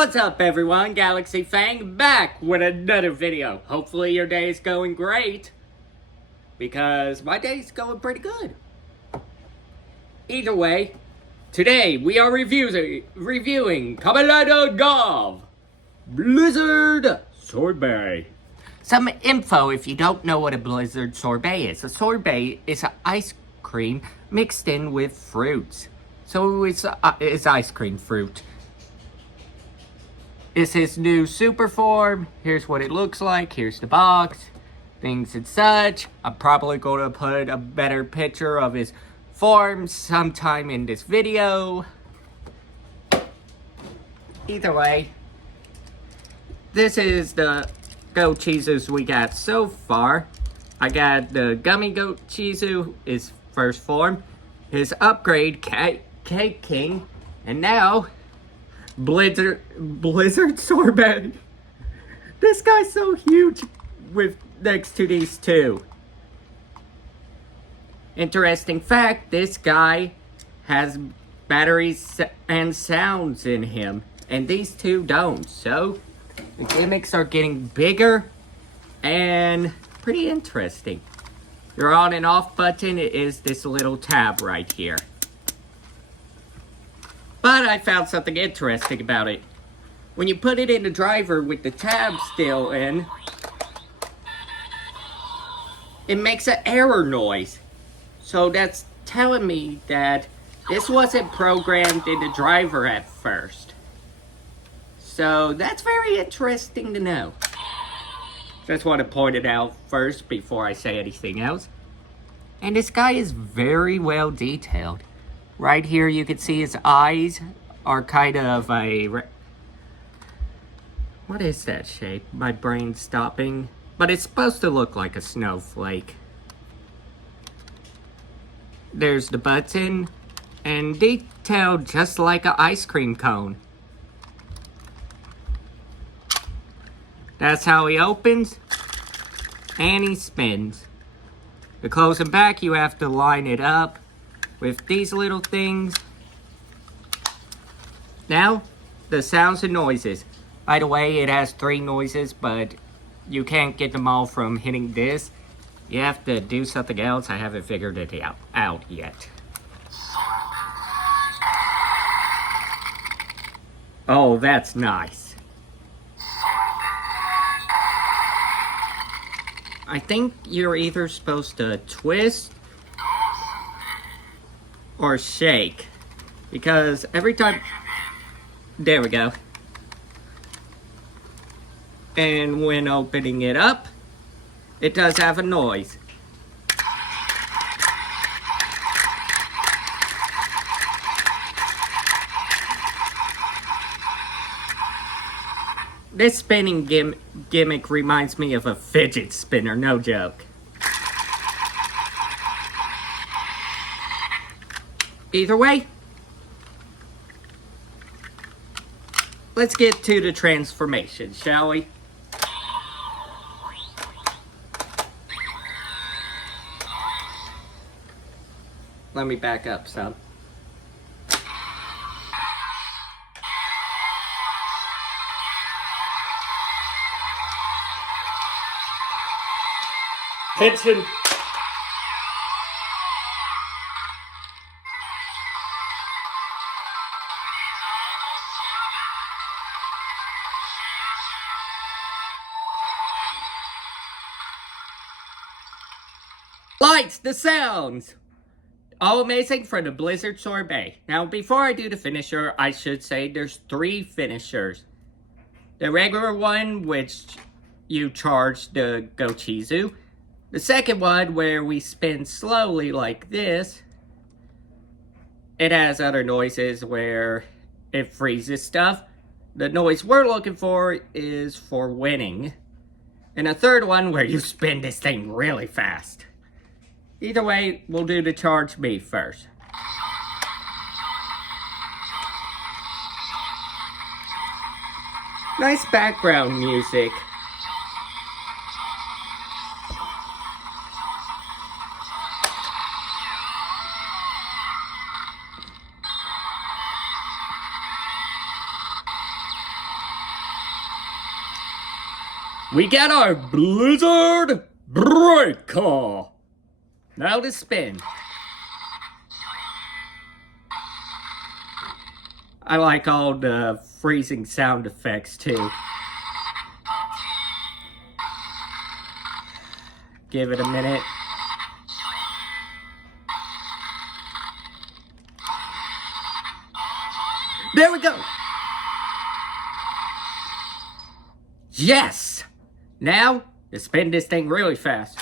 What's up everyone, Galaxy Fang back with another video. Hopefully your day is going great, because my day's going pretty good. Either way, today we are reviewing Kamen Rider Gavv, Blizzard Sorbet. Some info if you don't know what a Blizzard Sorbet is. A sorbet is an ice cream mixed in with fruits. So it's ice cream fruit. It's his new super form. Here's what it looks like. Here's the box. Things and such. I'm probably going to put a better picture of his form sometime in this video. Either way, this is the goat cheeses we got so far. I got the gummy goat cheesu, his first form. His upgrade, Cake King. And now Blizzard Sorbet. This guy's so huge with next to these two. Interesting fact, this guy has batteries and sounds in him, and these two don't. So the gimmicks are getting bigger and pretty interesting. Your on and off button is this little tab right here. But I found something interesting about it. When you put it in the driver with the tab still in, it makes an error noise. So that's telling me that this wasn't programmed in the driver at first. So that's very interesting to know. Just want to point it out first before I say anything else. And this guy is very well detailed. Right here you can see his eyes are kind of a... What is that shape? My brain's stopping. But it's supposed to look like a snowflake. There's the button. And detailed just like an ice cream cone. That's how he opens. And he spins. To close him back, you have to line it up with these little things. Now, the sounds and noises. By the way, it has 3 noises, but you can't get them all from hitting this. You have to do something else. I haven't figured it out yet. Oh, that's nice. I think you're either supposed to twist or shake, because every time, there we go, and when opening it up, it does have a noise. This spinning gimmick reminds me of a fidget spinner, no joke. Either way, let's get to the transformation, shall we? Let me back up some. Attention! Lights, the sounds! All amazing for the Blizzard Sorbet. Now, before I do the finisher, I should say there's 3 finishers. The regular one, which you charge the Gochizu. The second one, where we spin slowly like this. It has other noises where it freezes stuff. The noise we're looking for is for winning. And a third one, where you spin this thing really fast. Either way, we'll do the charge me first. Nice background music. We got our Blizzard Breaker. Now to spin. I like all the freezing sound effects too. Give it a minute. There we go. Yes. Now, to spin this thing really fast.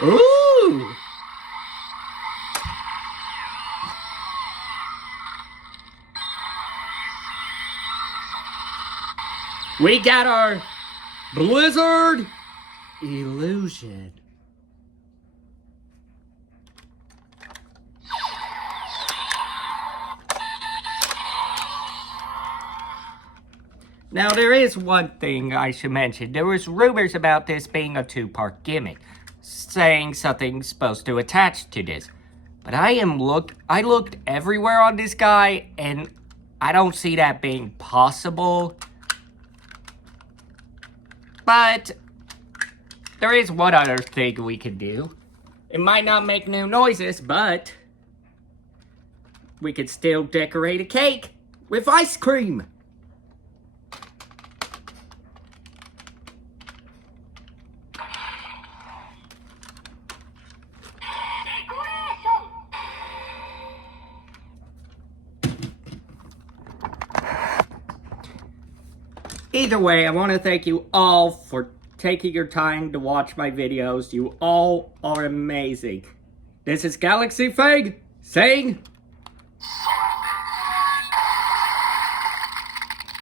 Ooh! We got our Blizzard Illusion. Now, there is one thing I should mention. There was rumors about this being a two-part gimmick, saying something's supposed to attach to this. But I looked everywhere on this guy, and I don't see that being possible. But there is one other thing we can do. It might not make no noises, but we could still decorate a cake with ice cream. Either way, I want to thank you all for taking your time to watch my videos. You all are amazing. This is Galaxy Fang saying...